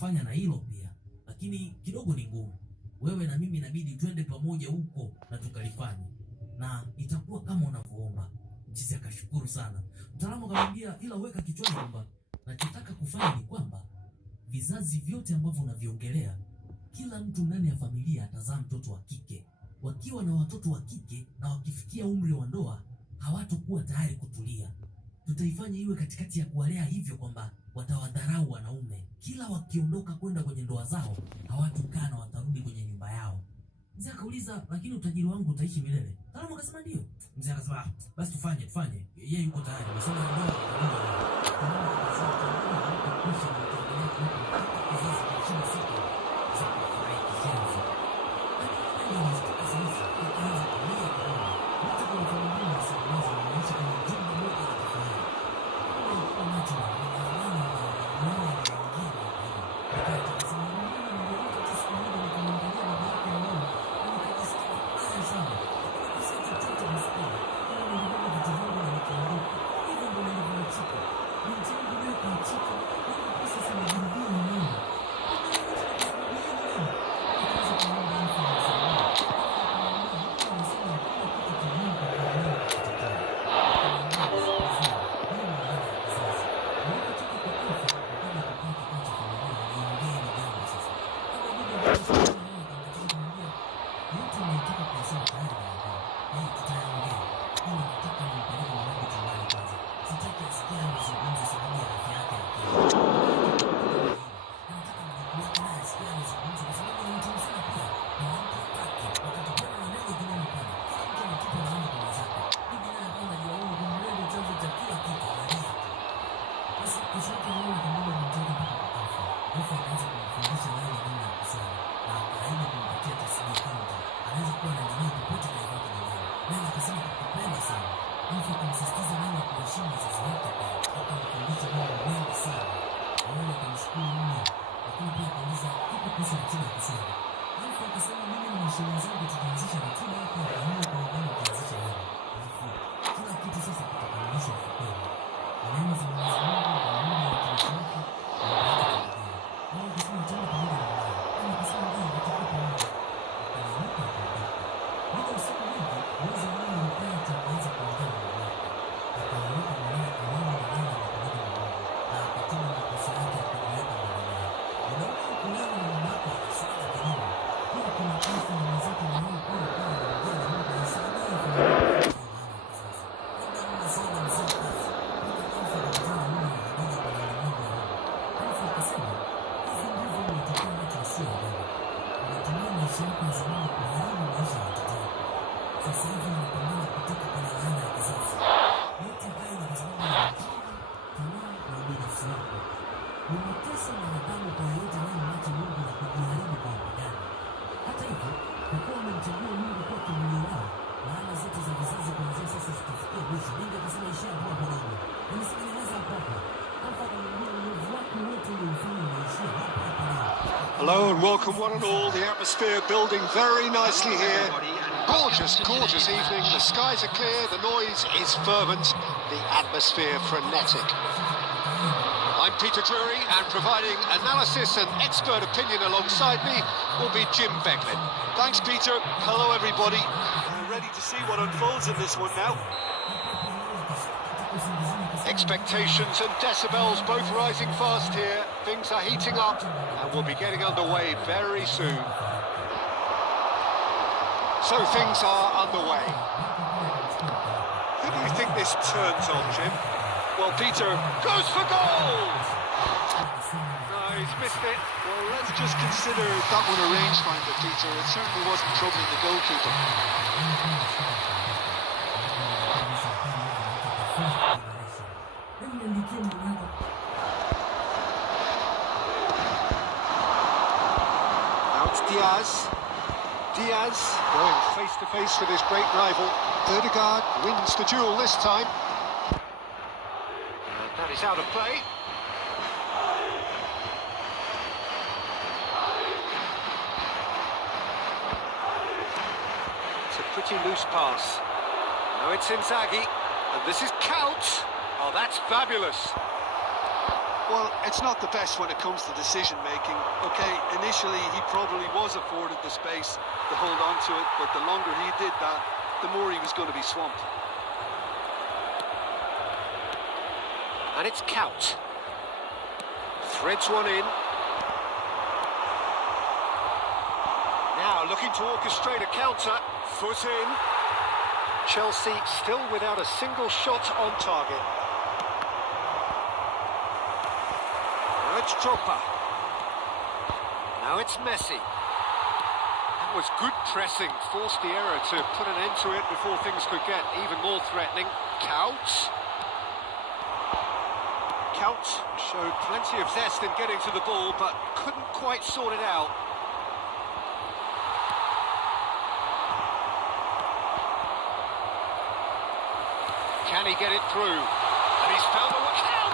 tukafanya na hilo pia, lakini kidogo ni ngumu. Wewe na mimi inabidi twende pamoja huko na tukalifanya, na itakuwa kama unavyoomba. Mchizi akashukuru sana. Mtaalamu akamwambia, ila weka kichwani kwamba nachotaka kufanya ni kwamba vizazi vyote ambavyo unaviongelea, kila mtu ndani ya familia atazaa mtoto wa kike. Wakiwa na watoto wa kike na wakifikia umri wa ndoa, hawatakuwa tayari kutulia. Tutaifanya iwe katikati ya kuwalea hivyo kwamba watawadharau wanaume. Kila wakiondoka kwenda kwenye ndoa zao, hawatakaa na watarudi kwenye nyumba yao. Mzee akauliza, lakini utajiri wangu utaishi milele? Mtaalamu akasema ndio. Mzee akasema, basi tufanye. Yeye yuko tayari. Msema ndio. Hello and welcome one and all. The atmosphere building very nicely here. Gorgeous, gorgeous evening. The skies are clear, the noise is fervent, the atmosphere frenetic. I'm Peter Drury, and providing analysis and expert opinion alongside me will be Jim Beglin. Thanks, Peter. Hello, everybody. We're ready to see what unfolds in this one now. Expectations and decibels both rising fast here. Things are heating up and we'll be getting underway very soon. So things are underway. Who do you think this turns on, Jim? Well, Peter goes for goal! No, he's missed it. Well, let's just consider that one a rangefinder, Peter. It certainly wasn't troubling the goalkeeper. Now it's Diaz. Diaz going face-to-face with his great rival. Ødegaard wins the duel this time. And that is out of play. It's a pretty loose pass. Now it's Inzaghi. And this is Couch. Oh, that's fabulous. Well, it's not the best when it comes to decision-making. Okay, initially he probably was afforded the space to hold on to it, but the longer he did that, the more he was going to be swamped. And it's Kuyt. Threads one in. Now looking to orchestrate a counter. Foot in. Chelsea still without a single shot on target. Now it's Drogba. Now it's Messi. That was good pressing, forced the error to put an end to it before things could get even more threatening. Kuyt. Kuyt showed plenty of zest in getting to the ball, but couldn't quite sort it out. Can he get it through? And he's found the Kuyt!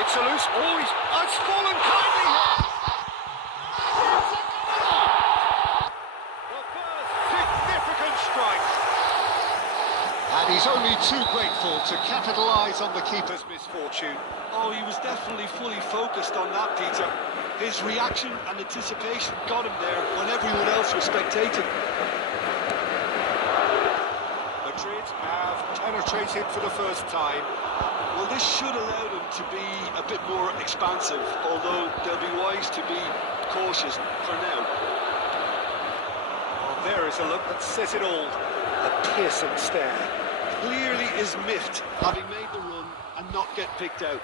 It's a loose... Oh, it's fallen kindly here! The first significant strike. And he's only too grateful to capitalise on the keeper's misfortune. Oh, he was definitely fully focused on that, Peter. His reaction and anticipation got him there when everyone else was spectating. Madrid have penetrated for the first time. Well, this should allow them to be a bit more expansive, although they'll be wise to be cautious for now. Oh, there is a look that says it all. A piercing stare. Clearly is miffed, having made the run and not get picked out.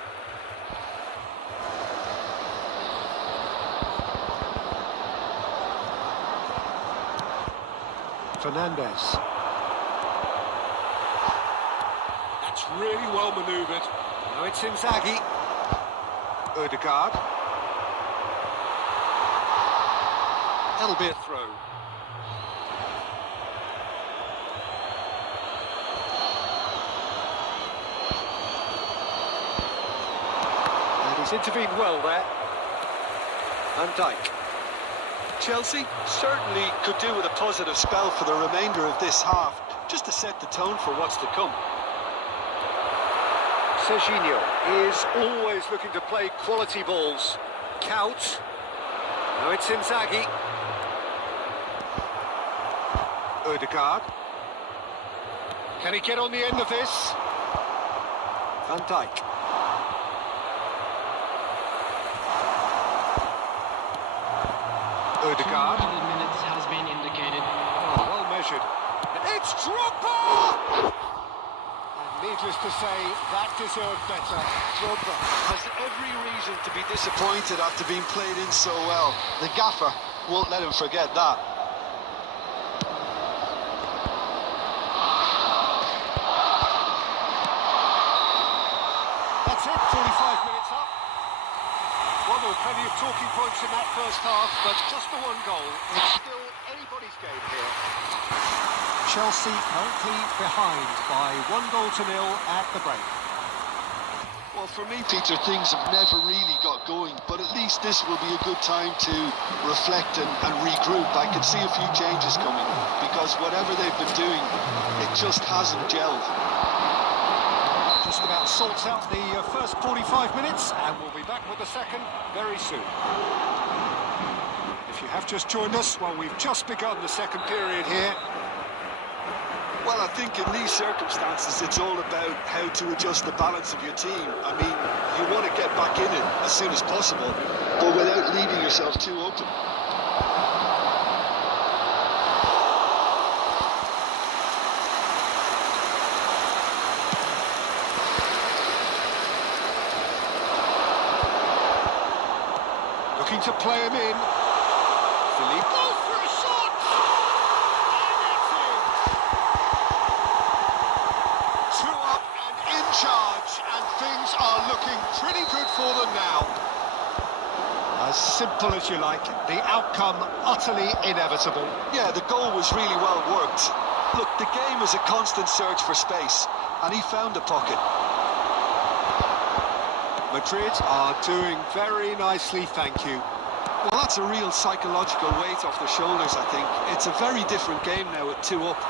Fernandes. That's really well manoeuvred. Now it's Inzaghi. Ødegaard. That'll be a throw. And he's intervened well there. Van Dijk. Chelsea certainly could do with a positive spell for the remainder of this half, just to set the tone for what's to come. Serginho is always looking to play quality balls. Kuyt. Now it's Inzaghi. Ødegaard. Can he get on the end of this? Van Dijk. Ødegaard. 200 minutes has been indicated. Oh, well measured. It's Drogba! And needless to say, that deserved better. Drogba has every reason to be disappointed after being played in so well. The gaffer won't let him forget that. That's it, 45 minutes up. Well, there were plenty of talking points in that first half, but just the one goal. It's still anybody's game here. Chelsea currently behind by 1-0 at the break. Well, for me, Peter, things have never really got going, but at least this will be a good time to reflect and regroup. I can see a few changes coming, because whatever they've been doing, it just hasn't gelled. Just about sorts out the first 45 minutes, and we'll be back with the second very soon. If you have just joined us, well, we've just begun the second period here. Well, I think in these circumstances, it's all about how to adjust the balance of your team. I mean, you want to get back in it as soon as possible, but without leaving yourself too open. Looking to play him in. Philippe. Go for a shot! And it's in! 2 up and in charge, and things are looking pretty good for them now. As simple as you like, the outcome utterly inevitable. Yeah, the goal was really well worked. Look, the game is a constant search for space, and he found a pocket. Madrid are doing very nicely, thank you. Well, that's a real psychological weight off their shoulders, I think. It's a very different game now at 2 up.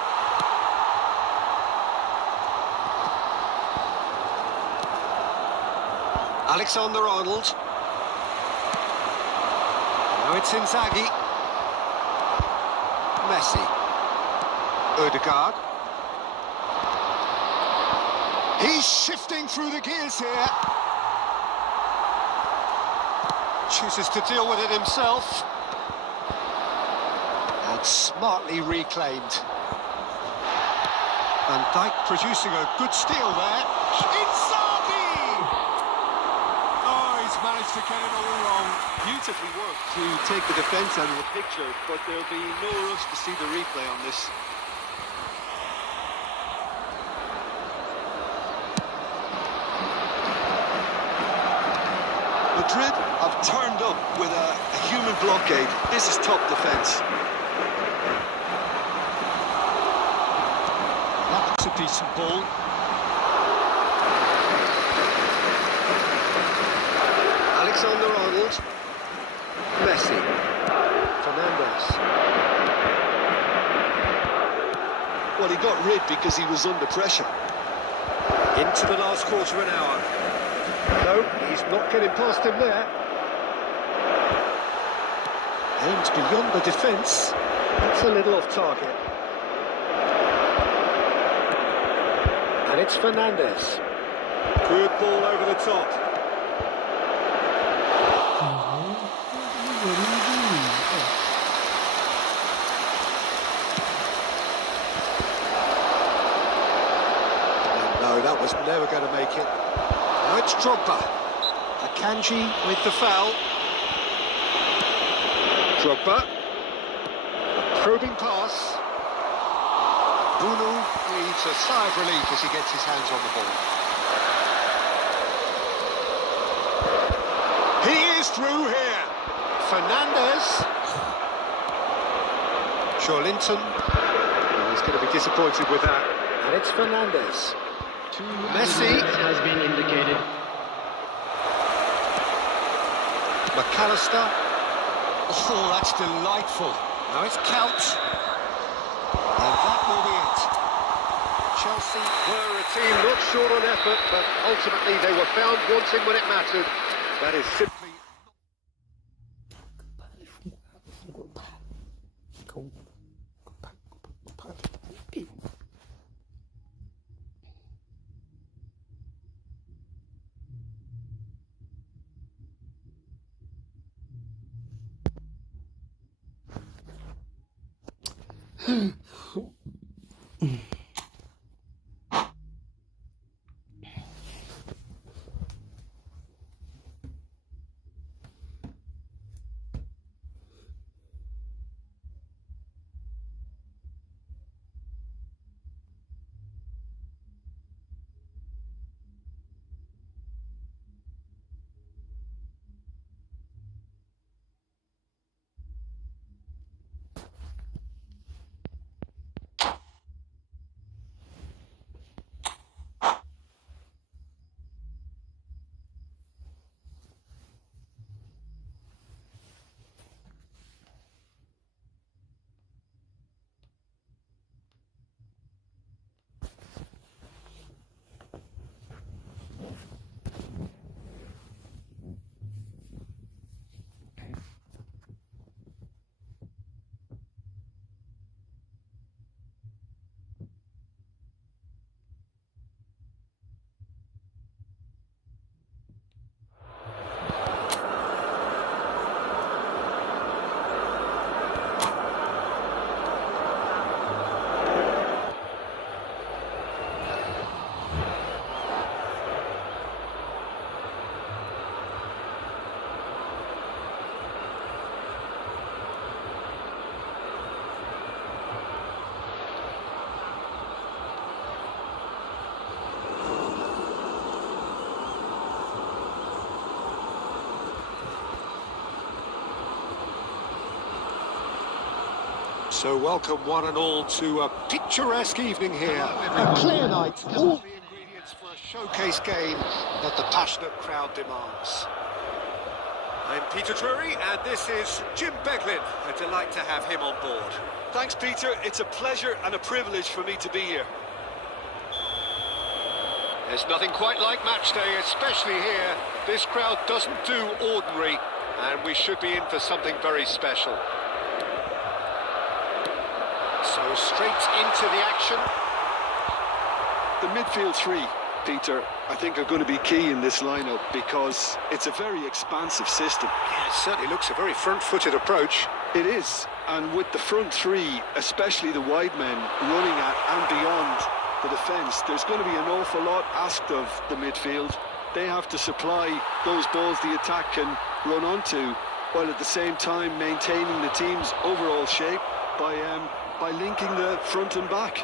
Alexander-Arnold. Now it's Inzaghi. Messi. Ødegaard. He's shifting through the gears here. Chooses to deal with it himself. And smartly reclaimed. Van Dijk producing a good steal there. Inzaghi! Oh, he's managed to get it all wrong. Beautifully worked to take the defence out of the picture, but there'll be no rush to see the replay on this. Madrid have turned up with a human blockade. This is top defence. That's a decent ball. Alexander-Arnold. Messi. Fernandes. Well, he got rid because he was under pressure. Into the last quarter of an hour. No, he's not getting past him there. Aimed beyond the defence. That's a little off target. And it's Fernandes. Good ball over the top. No, that was never going to make it. Now it's Drogba. Akanji with the foul. Drogba. A probing pass. Bruno breathes a sigh of relief as he gets his hands on the ball. He is through here. Fernandes. Joelinton. Oh, he's going to be disappointed with that. And it's Fernandes. Messi has been indicated. McAllister. Oh, that's delightful. Now it's Couch. And that will be it. Chelsea were a team not short on effort, but ultimately they were found wanting when it mattered. That is simply... So welcome one and all to a picturesque evening here. A clear night. All the ingredients for a showcase game that the passionate crowd demands. I'm Peter Drury and this is Jim Beglin. A delight to have him on board. Thanks, Peter. It's a pleasure and a privilege for me to be here. There's nothing quite like match day, especially here This crowd doesn't do ordinary, and we should be in for something very special. So straight into the action. The midfield three, Peter, I think are going to be key in this lineup because it's a very expansive system. Yeah, it certainly looks a very front-footed approach. It is, and with the front three, especially the wide men, running at and beyond the defence, there's going to be an awful lot asked of the midfield. They have to supply those balls the attack can run onto, while at the same time maintaining the team's overall shape by linking the front and back.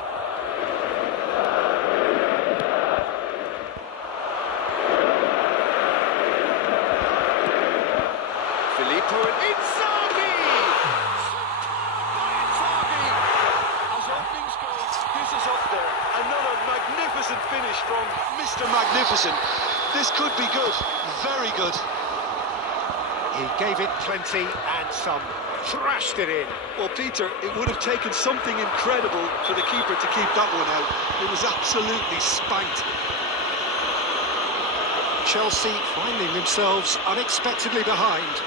Filippo and Inzaghi! By Inzaghi! As openings go, this is up there. Another magnificent finish from Mr. Magnificent. This could be good, very good. He gave it plenty and some, thrashed it in. Well, Peter, it would have taken something incredible for the keeper to keep that one out. It was absolutely spanked. Chelsea finding themselves unexpectedly behind.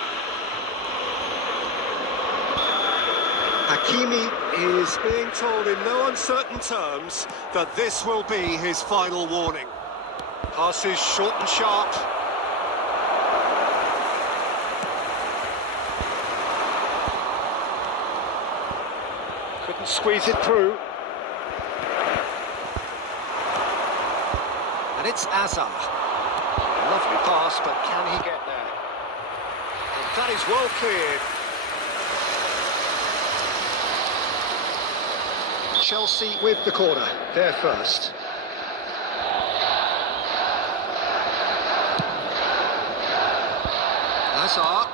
Hakimi is being told in no uncertain terms that this will be his final warning. Passes short and sharp. Couldn't squeeze it through. And it's Azar. Lovely pass, but can he get there? And that is well cleared. Chelsea with the corner, they're first. Hazard.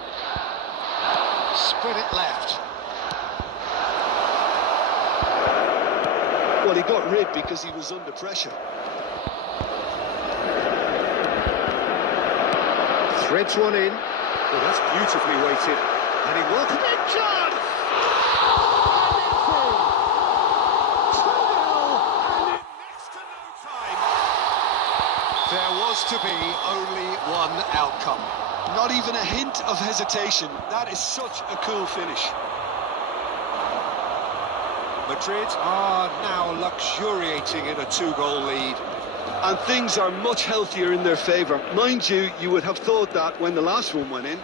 Spread it left. Well, he got rid because he was under pressure. Threads one in. Well, that's beautifully weighted. And he welcomed in chance! And in next to no time, there was to be only one outcome. Not even a hint of hesitation. That is such a cool finish. Madrid are now luxuriating in a two-goal lead. And things are much healthier in their favour. Mind you, you would have thought that when the last one went in.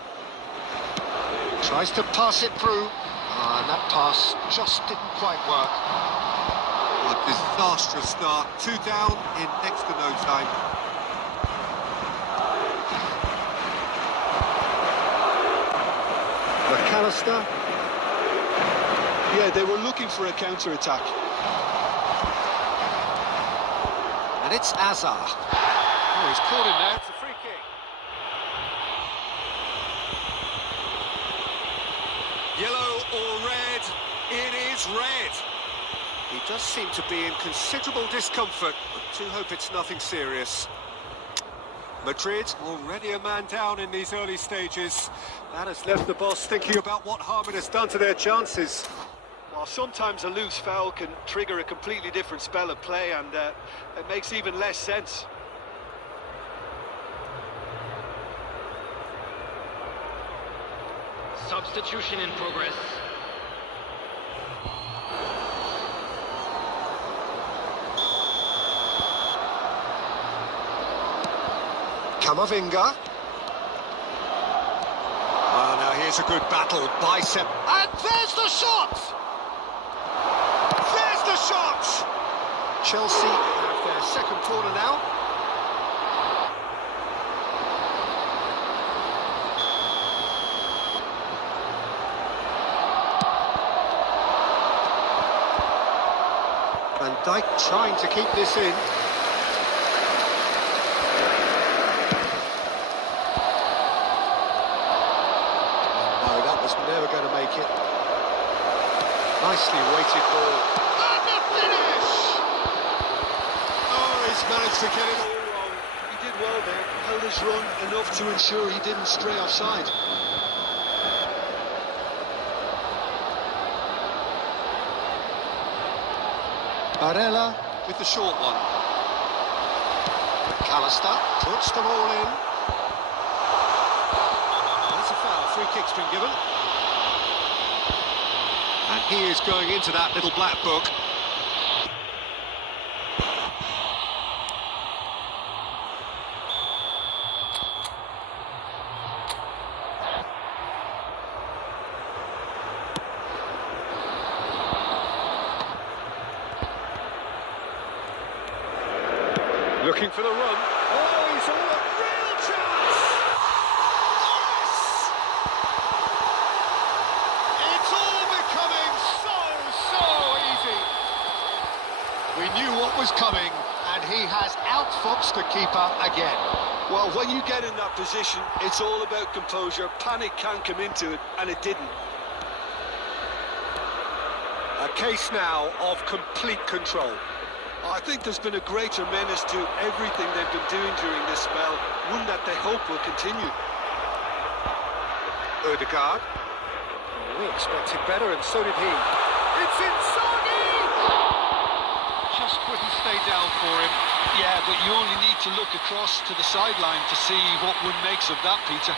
Tries to pass it through. And that pass just didn't quite work. A disastrous start. 2 down in next to no time. McAllister. Yeah, they were looking for a counter-attack. And it's Azar. Oh, he's caught him there. It's a free kick. Yellow or red? It is red. He does seem to be in considerable discomfort, but do hope it's nothing serious. Madrid already a man down in these early stages. That has left the boss thinking about what harm it has done to their chances. Well, sometimes a loose foul can trigger a completely different spell of play, and it makes even less sense. Substitution in progress. Camavinga. Oh, now here's a good battle. Bicep. And there's the shot! There's the shot! Chelsea have their second corner now. Van Dijk trying to keep this in. No, that was never going to make it. Nicely weighted ball. And the finish! Oh, he's managed to get it all wrong. He did well there, held his run enough to ensure he didn't stray offside. Barella with the short one. McAllister puts them all in. free kick's been given. And he is going into that little black book. Looking for the run. Oh, he's on a real chance! Yes! It's all becoming so easy. We knew what was coming, and he has outfoxed the keeper again. Well, when you get in that position, it's all about composure. Panic can come into it, and it didn't. A case now of complete control. I think there's been a greater menace to everything they've been doing during this spell, one that they hope will continue. Ødegaard. Oh, we expected better, and so did he. It's Inzaghi! Just couldn't stay down for him. Yeah, but you only need to look across to the sideline to see what one makes of that, Peter.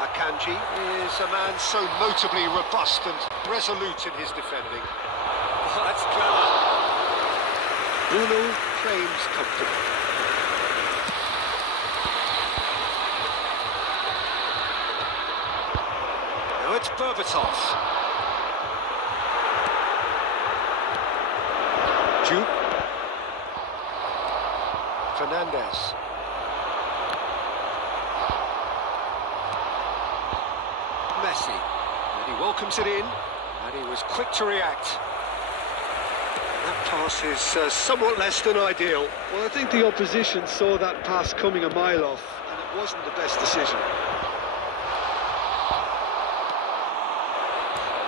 Akanji is a man so notably robust and resolute in his defending. Oh, that's clever. Bruno claims comfortably. Now it's Berbatov. Jude. Fernandes. Messi, and he welcomes it in, and he was quick to react. That pass is somewhat less than ideal. Well, I think the opposition saw that pass coming a mile off, and it wasn't the best decision.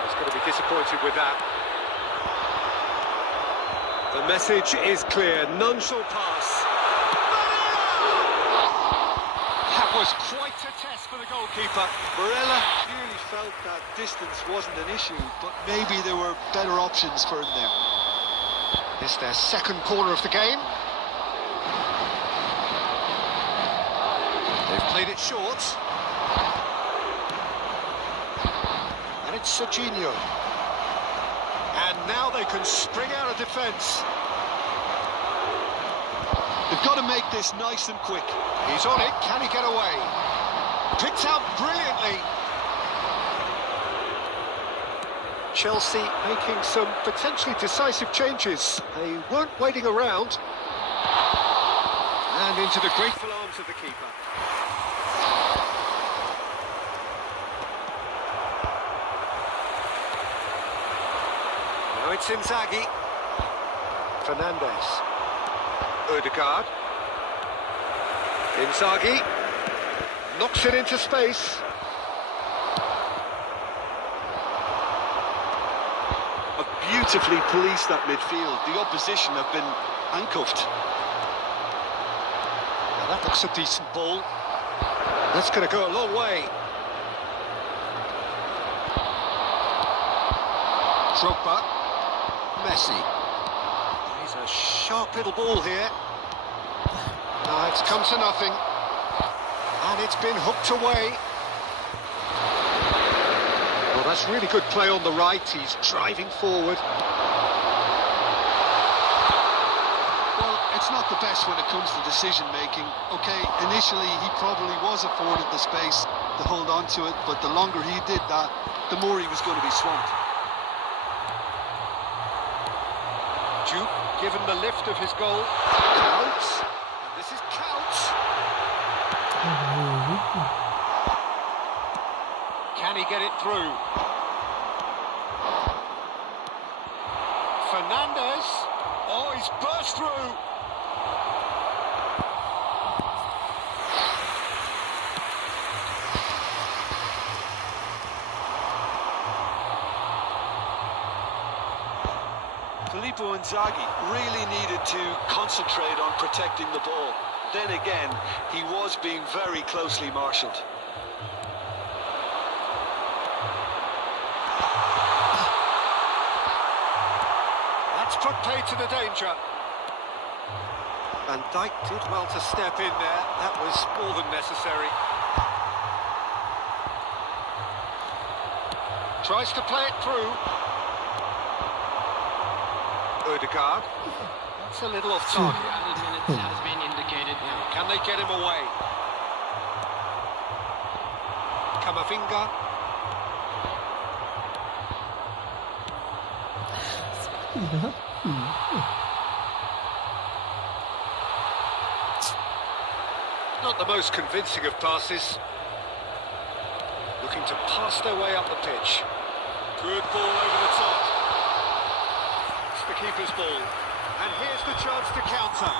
He's going to be disappointed with that. The message is clear, none shall pass. That was quite a test for the goalkeeper. Barella clearly felt that distance wasn't an issue, but maybe there were better options for him there. It's their second corner of the game. They've played it short. And it's Serginho. And now they can spring out of defence. They've got to make this nice and quick. He's on it, can he get away? Picked out brilliantly. Chelsea making some potentially decisive changes. They weren't waiting around. And into the grateful arms of the keeper. Now it's Inzaghi. Fernandes. Ødegaard. Inzaghi knocks it into space. Have beautifully policed that midfield. The opposition have been handcuffed. Now that looks a decent ball. That's going to go a long way. Drogba. Messi. He's a sharp little ball here. It's come to nothing, and it's been hooked away. Well, that's really good play on the right. He's driving forward. Well, it's not the best when it comes to decision-making. OK, initially he probably was afforded the space to hold on to it, but the longer he did that, the more he was going to be swamped. Duke, given the lift of his goal, counts. This is counts. Can he get it through? Fernandes. Oh, he's burst through. Filippo Inzaghi really needed to concentrate on protecting the ball. Then again, he was being very closely marshalled. That's put play to the danger. Van Dijk did well to step in there. That was more than necessary. Tries to play it through. Ødegaard. That's a little off target. Added minutes has been indicated. Can they get him away? Camavinga. Not the most convincing of passes. Looking to pass their way up the pitch. Good ball over the top. It's the keeper's ball. And here's the chance to counter.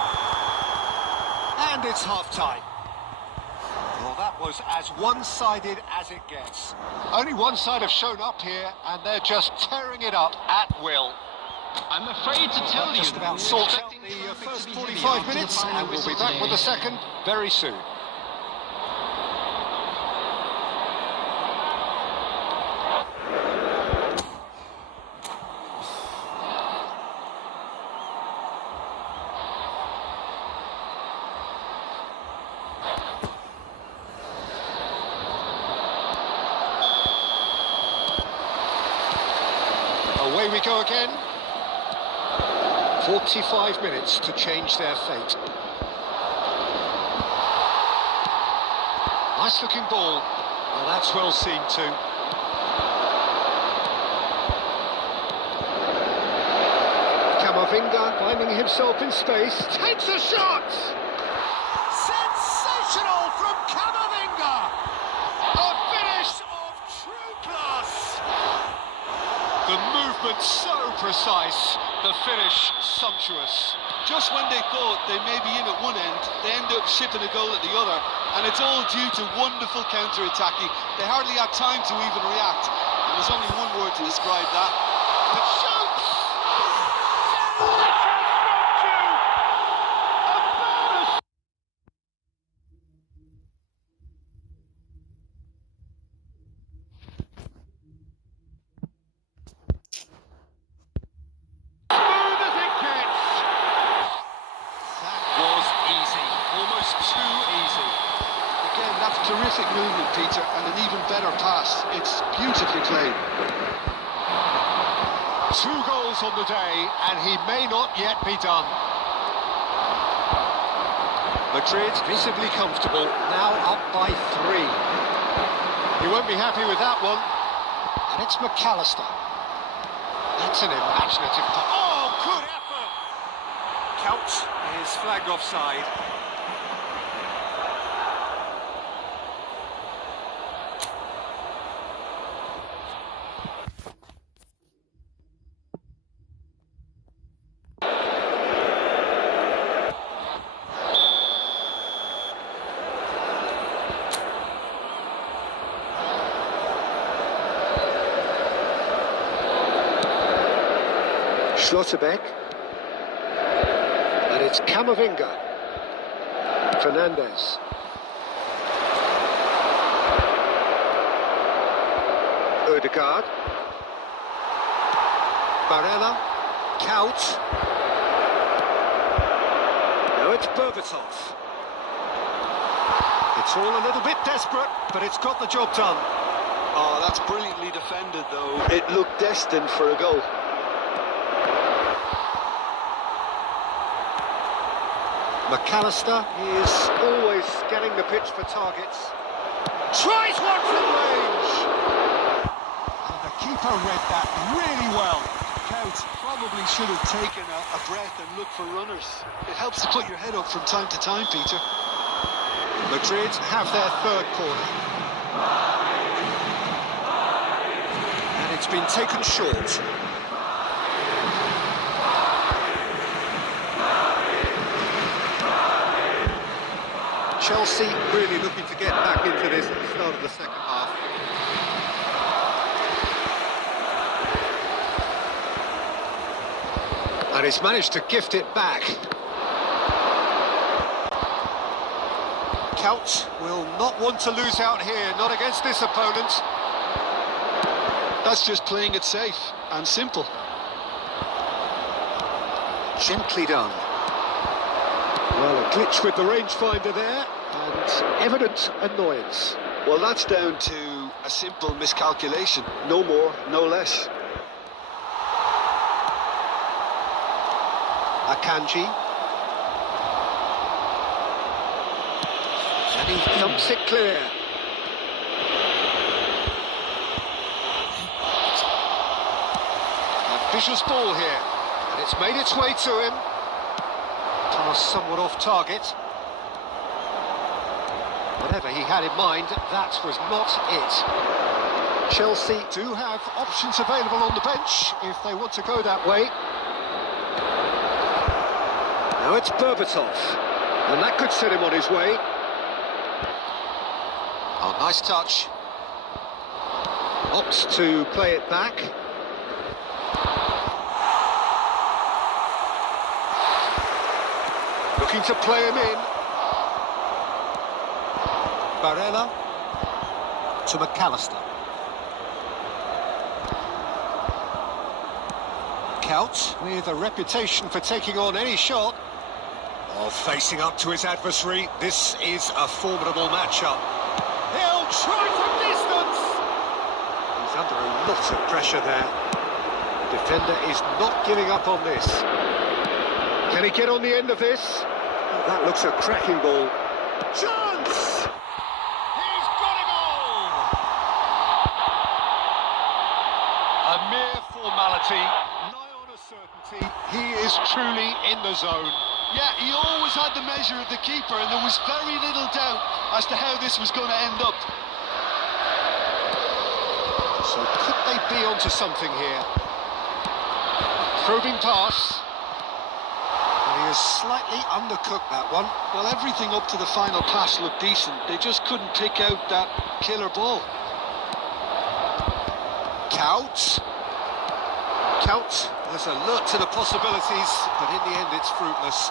And it's half-time. Well, that was as one-sided as it gets. Only one side have shown up here, and they're just tearing it up at will. I'm afraid to tell you Just that about we're sorts out expecting the traffic first to be heavy 45 after the minutes, final and we'll be whistle back with the today. second very soon. Away we go again. 45 minutes to change their fate. Nice looking ball. Well, that's well seen too. Camavinga finding himself in space. Takes a shot! Sensational from Camavinga! A finish of true class! The movement so precise, the finish sumptuous. Just when they thought they may be in at one end, they end up shipping a goal at the other, and it's all due to wonderful counter-attacking. They hardly had time to even react. There's only one word to describe that. It shoots! Too easy. Again, that's terrific movement, Peter, and an even better pass. It's beautifully played. 2 goals on the day, and he may not yet be done. Madrid visibly comfortable, now up by 3. He won't be happy with that one. And it's McAllister. That's an imaginative... Oh, good effort! Count is flagged offside. Schlotterbeck, and it's Camavinga. Fernandes. Ødegaard. Barella. Kaut. Now it's Berbatov. It's all a little bit desperate, but it's got the job done. Oh, that's brilliantly defended, though. It looked destined for a goal. McAllister is always scanning the pitch for targets. Tries one from range! And the keeper read that really well. Kaut probably should have taken a breath and looked for runners. It helps to put your head up from time to time, Peter. Madrid have their third corner. And it's been taken short. Chelsea really looking to get back into this at the start of the second half. And he's managed to gift it back. Kaut will not want to lose out here, not against this opponent. That's just playing it safe and simple. Gently done. Well, a glitch with the rangefinder there, and evident annoyance. Well, that's down to a simple miscalculation. No more, no less. Akanji. And he thumps it clear. Ambitious ball here, and it's made its way to him. Pass somewhat off target. Whatever he had in mind, that was not it. Chelsea do have options available on the bench if they want to go that way. Now it's Berbatov, and that could set him on his way. Oh, nice touch. Opts to play it back. Looking to play him in. Barella to McAllister. Couch with a reputation for taking on any shot. Oh, facing up to his adversary. This is a formidable matchup. He'll try from distance. He's under a lot of pressure there. The defender is not giving up on this. Can he get on the end of this? That looks a cracking ball. Chance! He's got a goal! A mere formality, nigh on a certainty. He is truly in the zone. Yeah, he always had the measure of the keeper, and there was very little doubt as to how this was going to end up. So could they be onto something here? Probing pass. He has slightly undercooked that one. Well, everything up to the final pass looked decent. They just couldn't pick out that killer ball. Couch has alert to the possibilities, but in the end it's fruitless.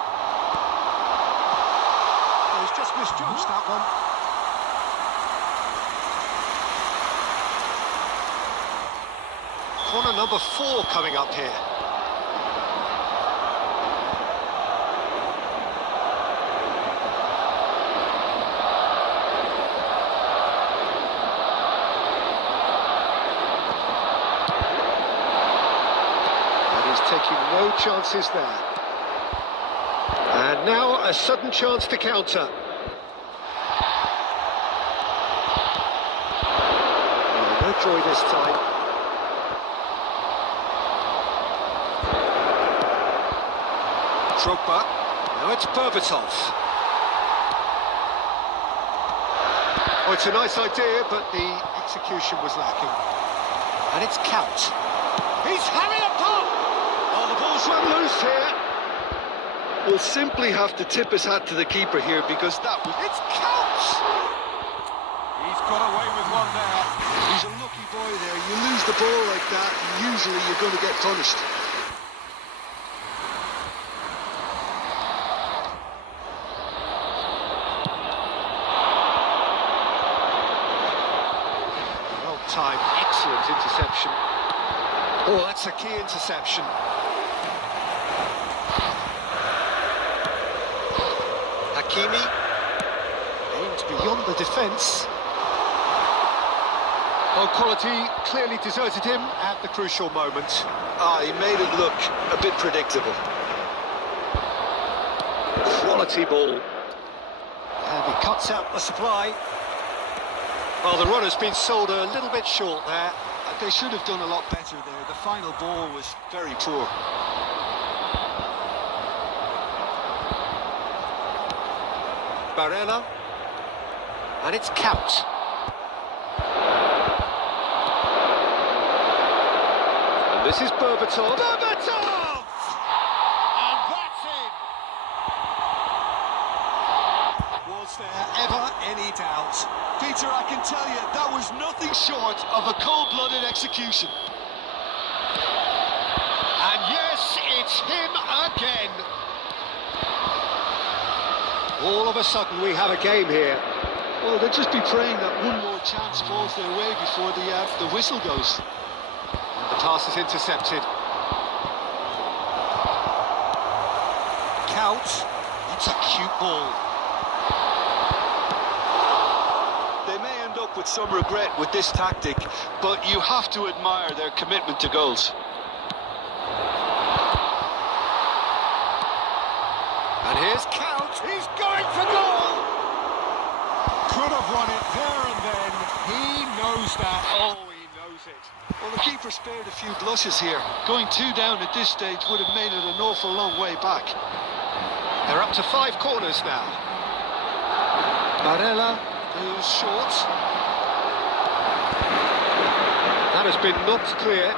Oh, he's just misjudged that one. Corner number 4 coming up here. Taking no chances there. And now a sudden chance to counter. Oh, no joy this time. Drogba. Now it's Berbatov. Oh, it's a nice idea, but the execution was lacking. And it's Couch. He's having a pop! Oh, the ball's run loose here. We'll simply have to tip his hat to the keeper here because that was... It's Couch! He's got away with one there. He's a lucky boy there. You lose the ball like that, usually you're going to get punished. Well-timed, excellent interception. Oh, that's a key interception. Hakimi aimed beyond the defence. Oh, quality clearly deserted him at the crucial moment. He made it look a bit predictable. Quality ball. And he cuts out the supply. Well, the runner's been sold a little bit short there. They should have done a lot better there. The final ball was very poor. Barella. And it's Couch. And this is Berbatov. Berbatov! And that's it! Was there ever any doubt? Peter, I can tell you, that was nothing short of a cold-blooded execution. And yes, it's him again. All of a sudden we have a game here. Well, they'll just be praying that one more chance falls their way before the whistle goes. And the pass is intercepted. out. That's a cute ball. They may end up with some regret with this tactic, but you have to admire their commitment to goals. And here's Count. He's going for goal. Could have won it there and then. He knows that. Oh, he knows it. Well, the keeper spared a few blushes here. Going 2 down at this stage would have made it an awful long way back. They're up to 5 corners now. Barella goes short. That has been knocked clear.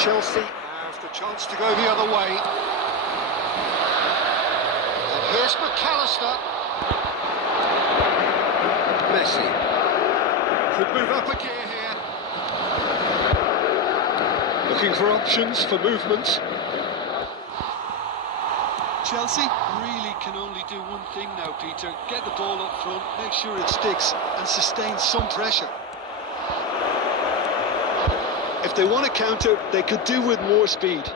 Chelsea have the chance to go the other way. And here's McAllister. Messi. Could move up a gear here. Looking for options for movement. Chelsea really can only do one thing now, Peter. Get the ball up front, make sure it sticks, and sustain some pressure. If they want to counter, they could do with more speed.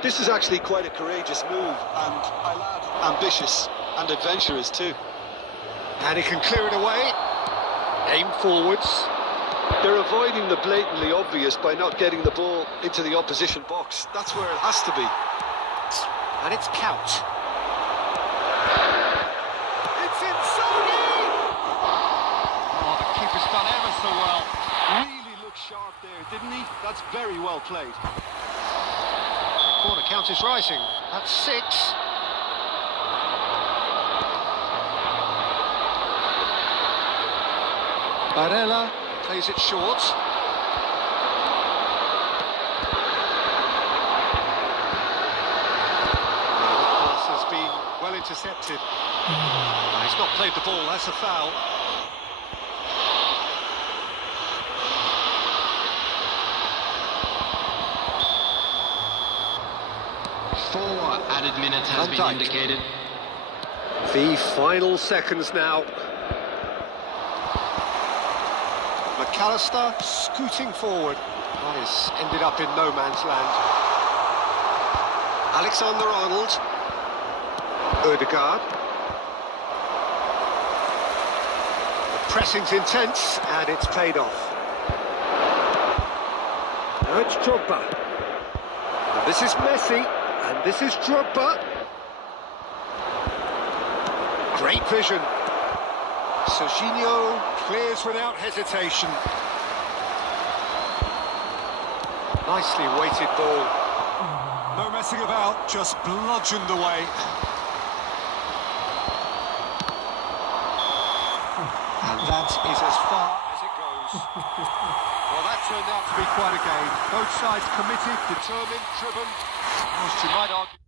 This is actually quite a courageous move, and I'll add, ambitious and adventurous too. And he can clear it away. Aim forwards. They're avoiding the blatantly obvious by not getting the ball into the opposition box. That's where it has to be. And it's Count. It's Inzaghi! Oh, the keeper's done ever so well. Really looked sharp there, didn't he? That's very well played. Corner count is rising. That's 6. Barella plays it short. Well intercepted. No, he's not played the ball, that's a foul. Four added minutes has been indicated. The final seconds now. McAllister scooting forward. That has ended up in no man's land. Alexander-Arnold. Ødegaard. The pressing's intense and it's paid off. Now it's Drogba. And this is Messi. And this is Drogba. Great vision. Serginho clears without hesitation. Nicely weighted ball. No messing about, just bludgeoned away. And that is as far as it goes. Well, that turned out to be quite a game. Both sides committed, determined, driven. Almost, you might argue.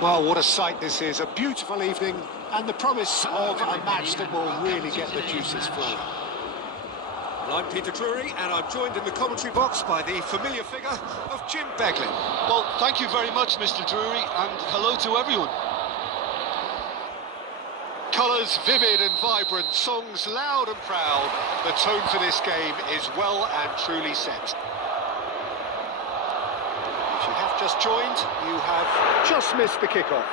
Well, what a sight this is. A beautiful evening, and the promise of a match that will really get the juices flowing. Well, I'm Peter Drury, and I'm joined in the commentary box by the familiar figure of Jim Beglin. Well, thank you very much, Mr. Drury, and hello to everyone. Colours vivid and vibrant, songs loud and proud. The tone for this game is well and truly set. If you have just joined, you have just missed the kickoff.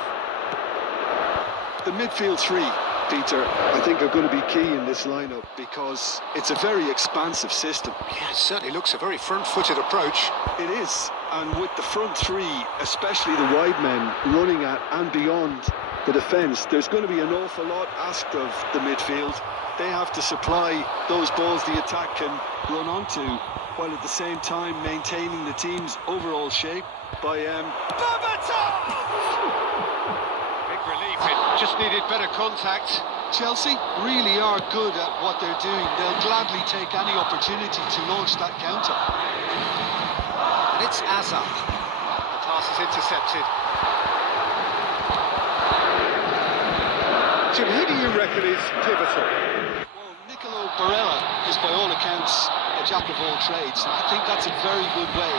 The midfield three, Peter, I think are going to be key in this lineup because it's a very expansive system. Yeah, it certainly looks a very front-footed approach. It is, and with the front three, especially the wide men running at and beyond the defence, there's going to be an awful lot asked of the midfield. They have to supply those balls the attack can run onto, while at the same time maintaining the team's overall shape by Berbatov! Big relief, it just needed better contact. Chelsea really are good at what they're doing. They'll gladly take any opportunity to launch that counter. And it's Azar. The pass is intercepted. Jim, who do you reckon is pivotal? Well, Nicolo Barella is by all accounts a jack of all trades, and I think that's a very good way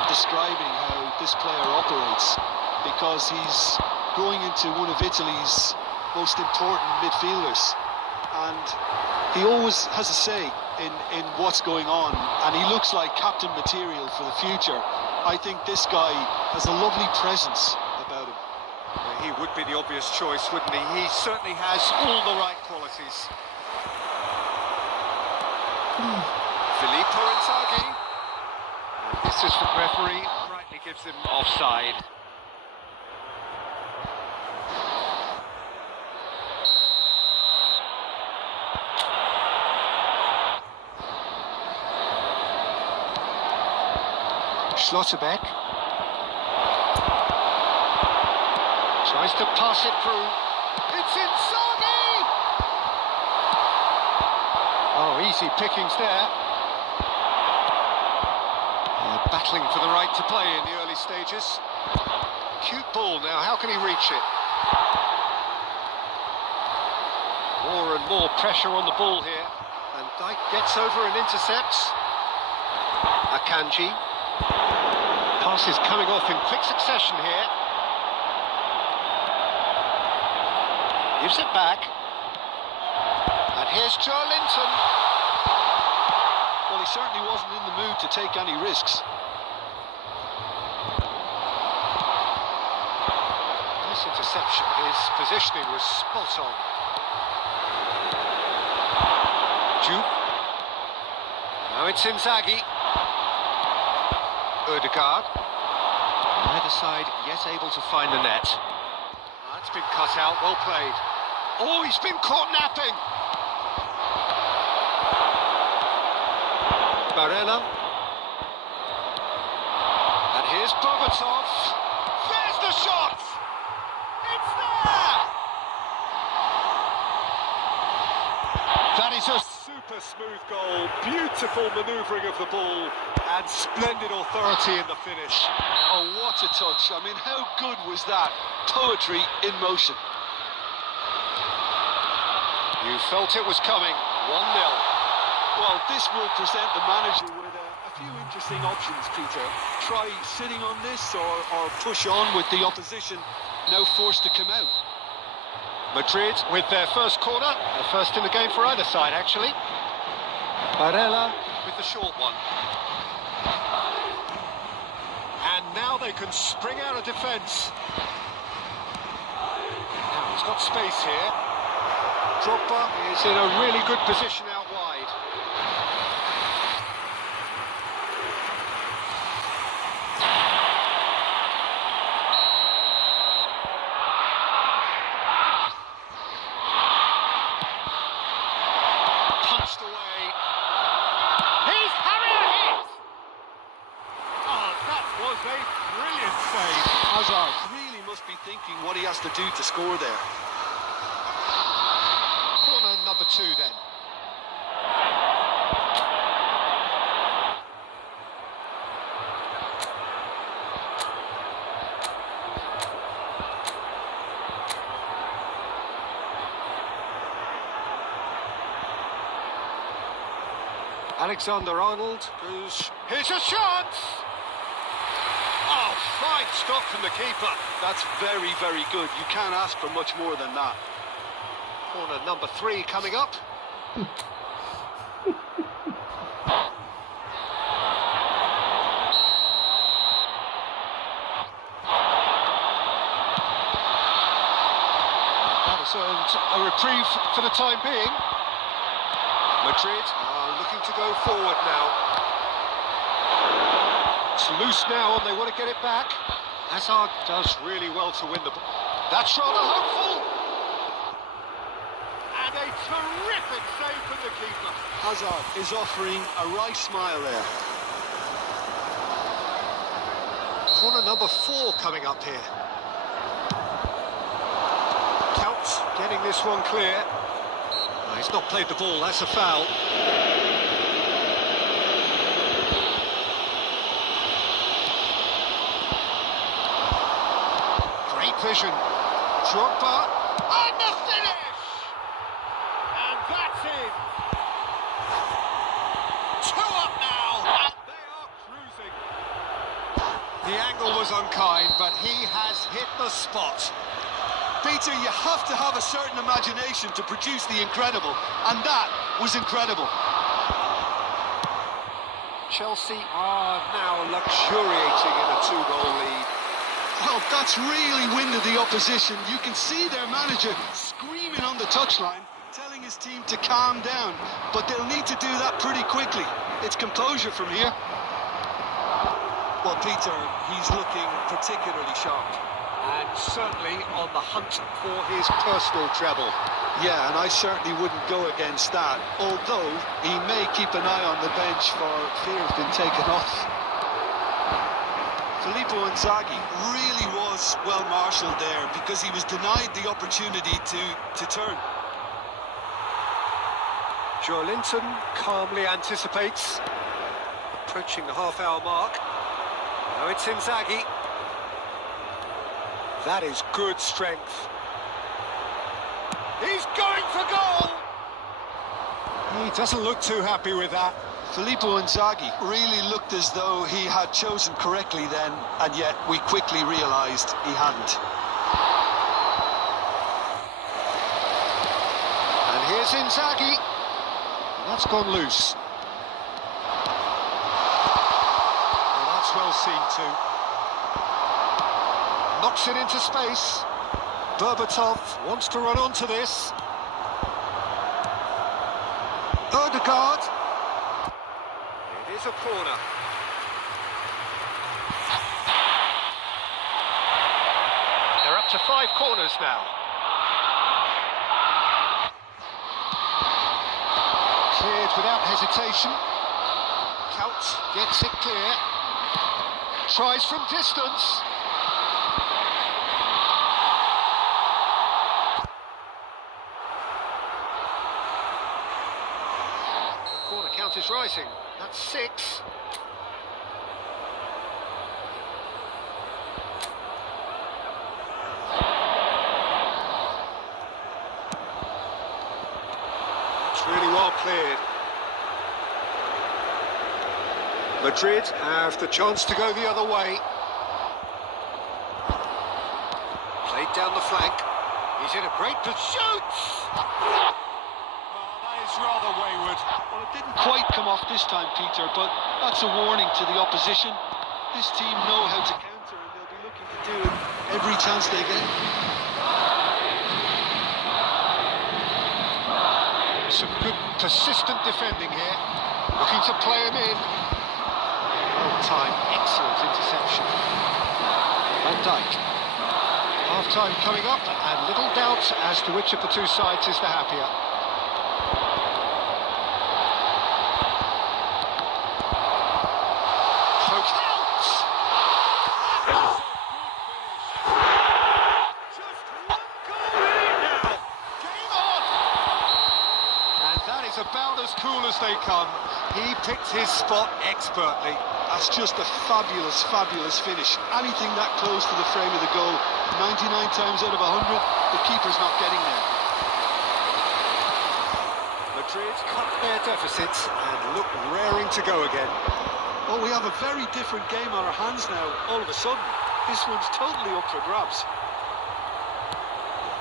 of describing how this player operates, because he's growing into one of Italy's most important midfielders, and he always has a say in what's going on, and he looks like captain material for the future. I think this guy has a lovely presence about him. Well, he would be the obvious choice, wouldn't he? He certainly has all the right qualities. Filippo Inzaghi. And this assistant referee rightly gives him offside. Schlotterbeck tries to pass it through. It's Inzaghi! Oh, easy pickings there. Battling for the right to play in the early stages. Cute ball now, how can he reach it? More and more pressure on the ball here. And Dijk gets over and intercepts. Akanji. Passes coming off in quick succession here. Gives it back. And here's Joe Linton. Well, he certainly wasn't in the mood to take any risks. Nice interception. His positioning was spot on. Juve. Now it's Inzaghi. Ødegaard. Neither side yet able to find the net. That's been cut out, well played. Oh, he's been caught napping! Barella. And here's Berbatov. There's the shot! It's there! That is a super smooth goal, beautiful manoeuvring of the ball, and splendid authority in the finish. Oh, what a touch. I mean, how good was that? Poetry in motion. You felt it was coming, 1-0. Well, this will present the manager with a few interesting options, Peter. Try sitting on this or push on with the opposition now forced to come out. Madrid with their first corner, the first in the game for either side, actually. Barella with the short one. And now they can spring out of defence. Now he's got space here. Drogba is in a really good position out wide. Punched away. He's having a hit! Oh, that was a brilliant save. Hazard really must be thinking what he has to do to score there. Corner number 2 then. Alexander-Arnold goes... Here's a chance! Oh, fine stop from the keeper. That's very, very good. You can't ask for much more than that. Corner number 3 coming up. That has earned a reprieve for the time being. Madrid are looking to go forward now. It's loose now and they want to get it back. Hazard does really well to win the ball. That's rather hopeful. And a terrific save from the keeper. Hazard is offering a wry smile there. Corner number 4 coming up here. Counts getting this one clear. Oh, he's not played the ball, that's a foul. Great vision. Drogba. And the finish! And that's it. 2 up now. And they are cruising. The angle was unkind, but he has hit the spot. Peter, you have to have a certain imagination to produce the incredible, and that was incredible. Chelsea are now luxuriating in a 2-goal lead. Well, that's really winded the opposition. You can see their manager screaming on the touchline, telling his team to calm down, but they'll need to do that pretty quickly. It's composure from here. Well, Peter, he's looking particularly shocked. And certainly on the hunt for his personal treble. Yeah, and I certainly wouldn't go against that, although he may keep an eye on the bench for fear of being taken off. Filippo Inzaghi really was well marshalled there because he was denied the opportunity to turn. Joelinton calmly anticipates, approaching the half-hour mark. Now it's Inzaghi. That is good strength. He's going for goal! He doesn't look too happy with that. Filippo Inzaghi really looked as though he had chosen correctly then, and yet we quickly realised he hadn't. And here's Inzaghi. That's gone loose. Well, that's well seen too. Knocks it into space. Berbatov wants to run onto this. Ødegaard. It is a corner. They're up to 5 corners now. Cleared without hesitation. Counts gets it clear. Tries from distance. Corner count is rising. That's 6. That's really well cleared. Madrid have the chance to go the other way. Played down the flank. He's in a great pursuit. Rather wayward. Well, it didn't quite come off this time, Peter, but that's a warning to the opposition. This team know how to counter, and they'll be looking to do it every chance they get. Some good, persistent defending here. Looking to play him in. Well-timed, excellent interception. Van Dijk. Half-time coming up, and little doubt as to which of the 2 sides is the happier. About as cool as they come. He picked his spot expertly. That's just a fabulous, fabulous finish. Anything that close to the frame of the goal, 99 times out of 100, the keeper's not getting there. Madrid cut their deficits and look raring to go again. Well, we have a very different game on our hands now, all of a sudden. This one's totally up for grabs.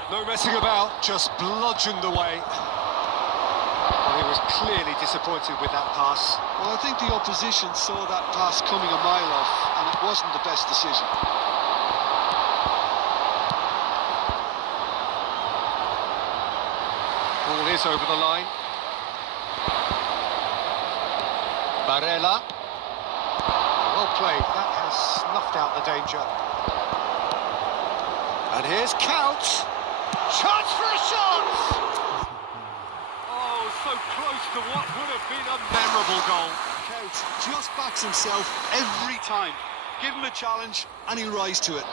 No messing about, just bludgeoned away. Well, he was clearly disappointed with that pass. Well, I think the opposition saw that pass coming a mile off, and it wasn't the best decision. Ball is over the line. Barella. Well played, that has snuffed out the danger. And here's Couch. Chance for a shot! Oh, so close to what would have been a memorable goal. Couch just backs himself every time. Give him a challenge, and he'll rise to it.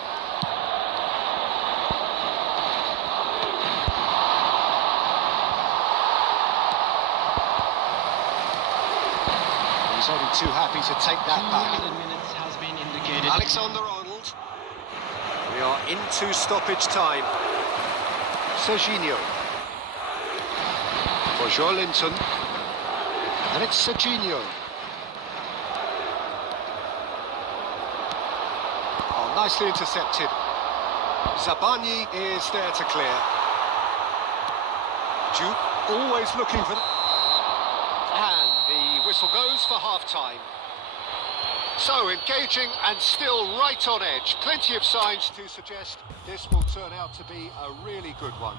He's only too happy to take that back. 2 minutes has been indicated. Alexander-Arnold. We are into stoppage time. Serginho. For Joelinton. And it's Serginho. Oh, nicely intercepted. Zabani is there to clear. Duke always looking for... And the whistle goes for half-time. So engaging and still right on edge. Plenty of signs to suggest this will turn out to be a really good one.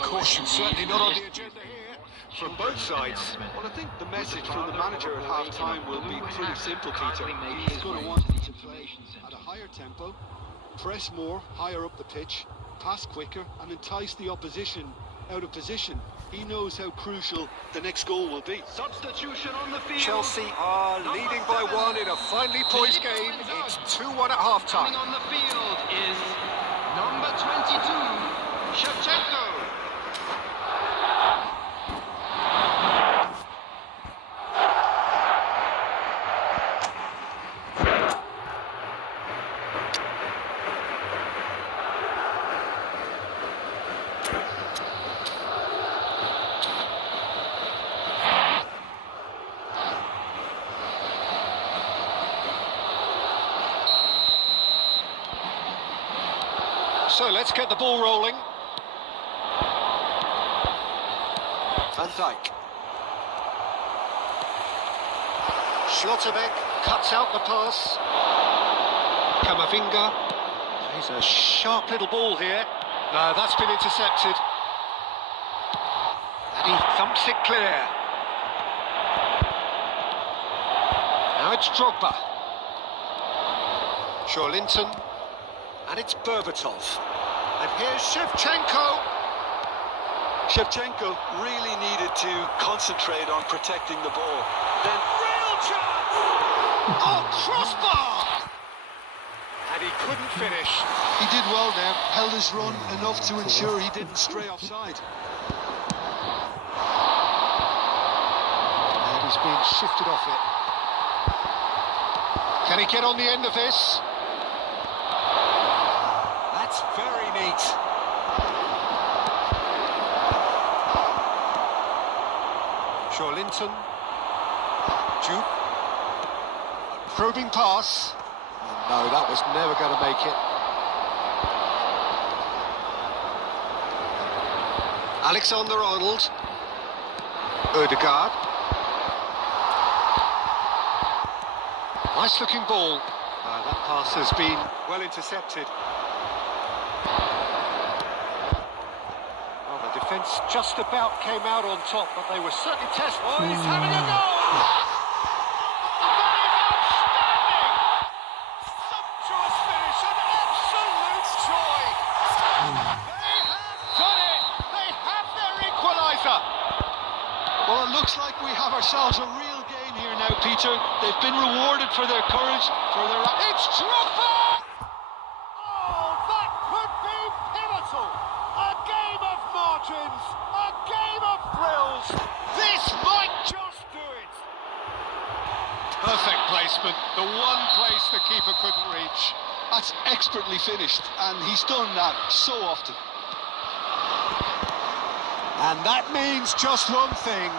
Caution certainly not on the agenda here from both sides. Well, I think the message from the manager at half-time will be pretty simple, Peter. He's going to want them to play at a higher tempo, press more, higher up the pitch, pass quicker, and entice the opposition out of position. He knows how crucial the next goal will be. Substitution on the field. Chelsea are leading by 1 in a finely poised game. It's 2-1 at half-time. Coming on the field is number 22, Shevchenko. So let's get the ball rolling. Van Dijk. Schlotterbeck cuts out the pass. Camavinga. He's a sharp little ball here. No, that's been intercepted. And he thumps it clear. Now it's Drogba. Joelinton. And it's Berbatov. And here's Shevchenko. Shevchenko really needed to concentrate on protecting the ball. Then real chance! Oh, crossbar! And he couldn't finish. He did well there, held his run enough to ensure he didn't stray offside. And he's being shifted off it. Can he get on the end of this? That's very neat. Joelinton. Duke. Probing pass. Oh, no, that was never going to make it. Alexander-Arnold. Ødegaard. Nice looking ball. That pass has been well intercepted. Well, the defence just about came out on top, but they were certainly tested. Oh, he's having a go! That is outstanding! Sumptuous finish, an absolute joy! They have done it! They have their equaliser! Well, it looks like we have ourselves a real game here now, Peter. They've been rewarded for their courage, for their... It's Drogba! Oh, that could be pivotal! A game of margins! A game of thrills! This might just do it! Perfect placement. The one place the keeper couldn't reach. That's expertly finished, and he's done that so often. And that means just one thing,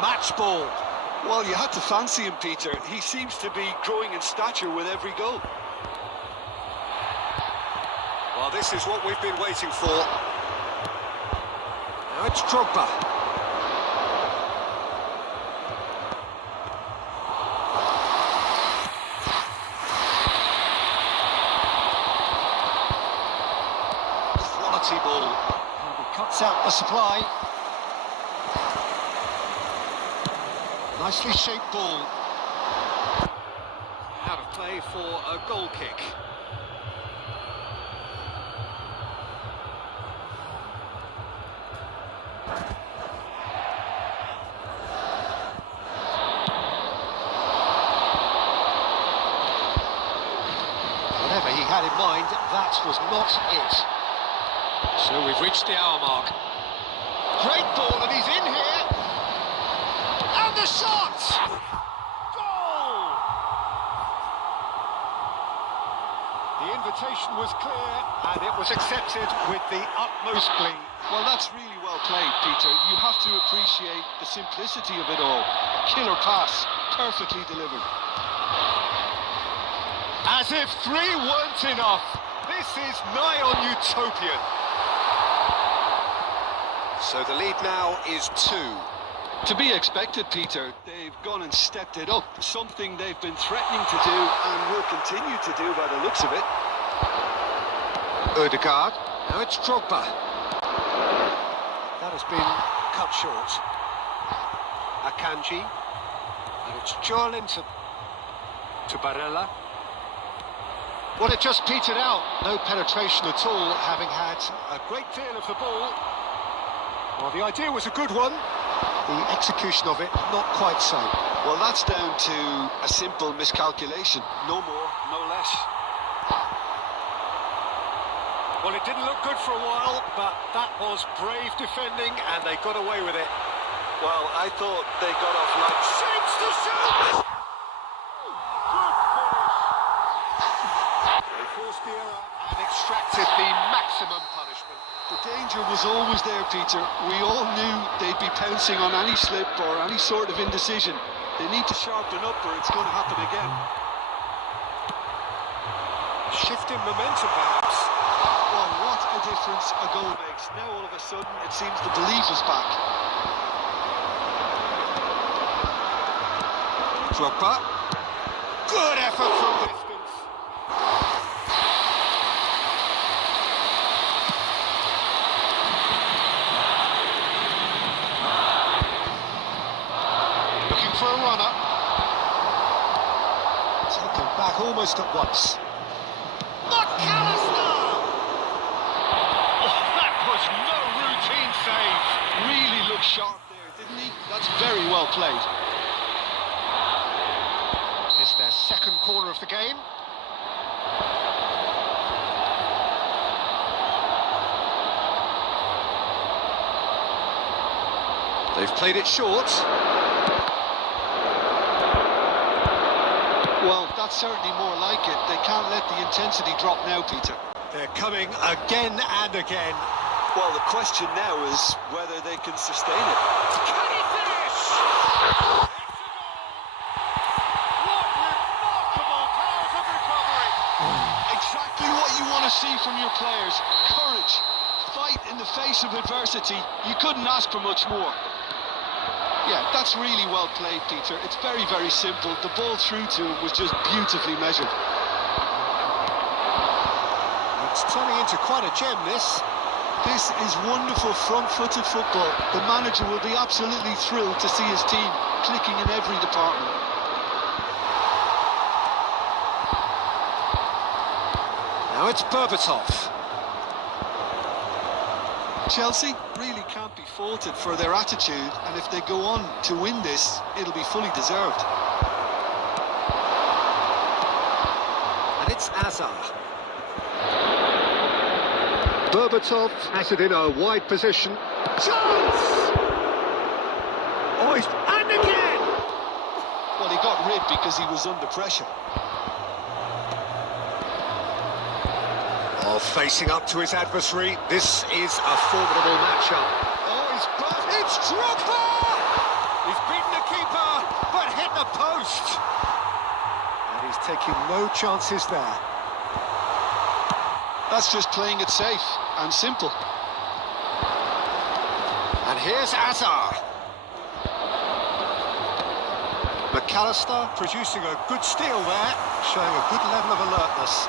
match ball. Well, you had to fancy him, Peter. He seems to be growing in stature with every goal. Well, this is what we've been waiting for. Now it's Drogba. Quality ball. And he cuts out the supply. Nicely shaped ball. Out of play for a goal kick. Whatever he had in mind, that was not it. So we've reached the hour mark. Great ball, and he's in here. And the shot! Goal! The invitation was clear, and it was accepted with the utmost glee. Well, that's really well played, Peter. You have to appreciate the simplicity of it all. Killer pass, perfectly delivered. As if 3 weren't enough. This is nigh on utopian. So the lead now is 2. To be expected, Peter. They've gone and stepped it up. Something they've been threatening to do and will continue to do by the looks of it. Odegaard. Now it's Drogba. That has been cut short. Akanji. And it's Joelin to Barella. Well, it just petered out. No penetration at all, having had a great deal of the ball. Well, the idea was a good one. The execution of it, not quite so. Well, that's down to a simple miscalculation. No more, no less. Well, it didn't look good for a while, but that was brave defending, and they got away with it. Well, I thought they got off like... Shapes to shoot! Good finish! They forced the error and extracted the maximum punishment. The danger was always there, Peter. We all knew they'd be pouncing on any slip or any sort of indecision. They need to sharpen up or it's going to happen again. Shift in momentum, perhaps. Well, what a difference a goal makes. Now all of a sudden it seems the belief is back. Drogba. Good effort from distance. Looking for a runner. Taken back almost at once. McAllister! Oh, that was no routine save. Really looked sharp there, didn't he? That's very well played. It's their second corner of the game. They've played it short. Well, that's certainly more like it. They can't let the intensity drop now, Peter. They're coming again and again. Well, the question now is whether they can sustain it. Can he finish? It's a goal! What remarkable powers of recovery! Exactly what you want to see from your players. Courage, fight in the face of adversity. You couldn't ask for much more. Yeah, that's really well played, Peter. It's very, very simple. The ball through to him was just beautifully measured. It's turning into quite a gem, this. This is wonderful front-footed football. The manager will be absolutely thrilled to see his team clicking in every department. Now it's Berbatov. Chelsea really can't be faulted for their attitude, and if they go on to win this, it'll be fully deserved. And it's Azar. Berbatov has it in a wide position. Chance! Oh, and again! Well, he got rid because he was under pressure. Oh, facing up to his adversary, this is a formidable matchup. Oh, He's burst. It's Drogba! He's beaten the keeper, but hit the post. And he's taking no chances there. That's just playing it safe and simple. And here's Azar. McAllister producing a good steal there, showing a good level of alertness.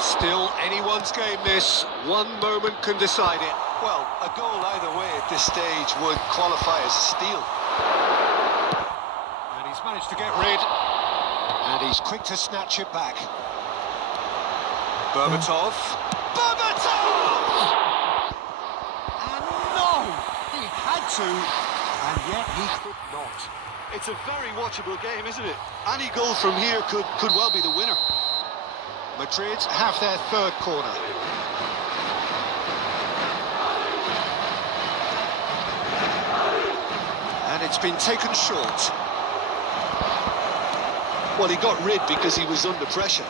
Still anyone's game this, one moment can decide it. Well, a goal either way at this stage would qualify as a steal. And he's managed to get rid, and he's quick to snatch it back. Berbatov. Berbatov! And no! He had to, and yet he could not. It's a very watchable game, isn't it? Any goal from here could well be the winner. Madrid have their third corner. And it's been taken short. Well, he got rid because he was under pressure.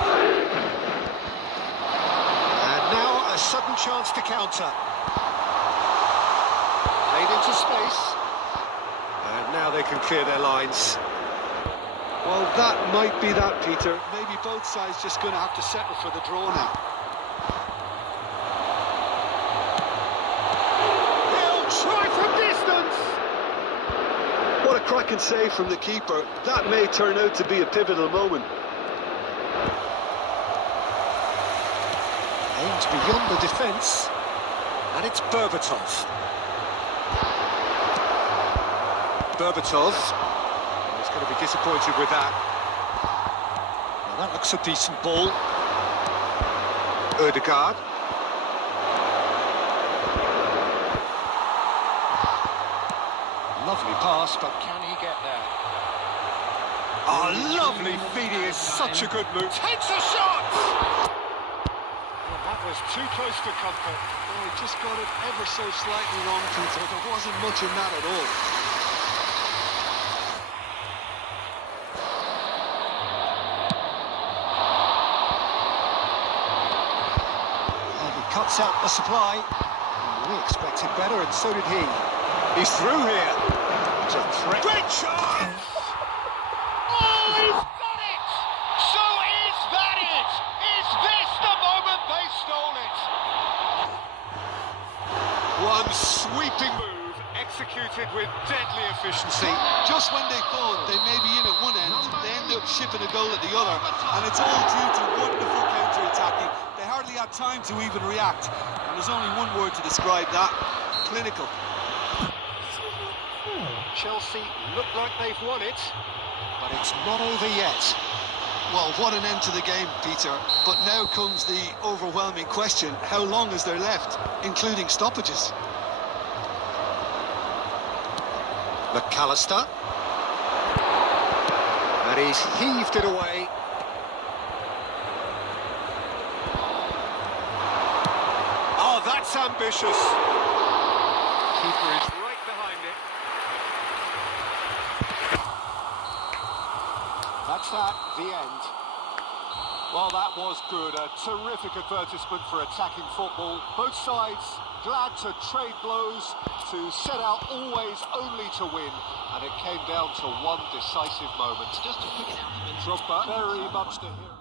And now a sudden chance to counter. Played into space. And now they can clear their lines. Well, that might be that, Peter. Maybe both sides just going to have to settle for the draw now. He'll try from distance! What a cracking save from the keeper. That may turn out to be a pivotal moment. Aimed beyond the defence. And it's Berbatov. Berbatov. He's going to be disappointed with that. Well, that looks a decent ball. Ødegaard. Lovely pass, but can he get there? Oh, lovely feed. He is such a good move. Takes a shot! Well, that was too close to comfort. Oh, he just got it ever so slightly wrong, Peter. There wasn't much in that at all. Cuts out the supply. We expected better, and so did he. He's through here. It's a threat. Great chance! Oh, he's got it! So is that it? Is this the moment they stole it? One sweeping move, executed with deadly efficiency. Just when they thought they may be in at one end, they end up shipping a goal at the other, and it's all due to wonderful counter-attacking. They hardly had time to even react, and there's only one word to describe that: clinical. Chelsea look like they've won it, but it's not over yet. Well, what an end to the game, Peter. But now comes the overwhelming question: how long is there left, including stoppages? McAllister. And he's heaved it away. Oh, that's ambitious. Keeper is right behind it. That's that, the end. Well, that was good. A terrific advertisement for attacking football. Both sides glad to trade blows, to set out always only to win. And it came down to one decisive moment. Just a quick announcement. Drogba, very much the hero.